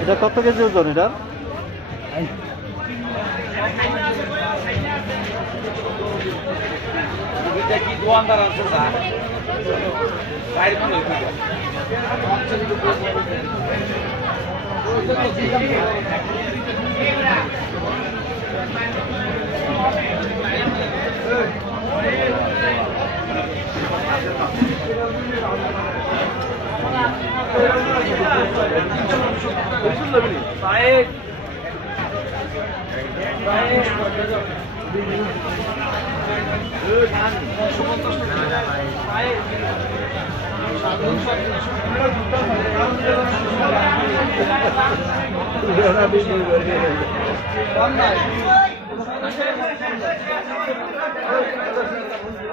এটা কত কেজি ওজন এটা? কি দোয়ানদার আছে বাইরে কোন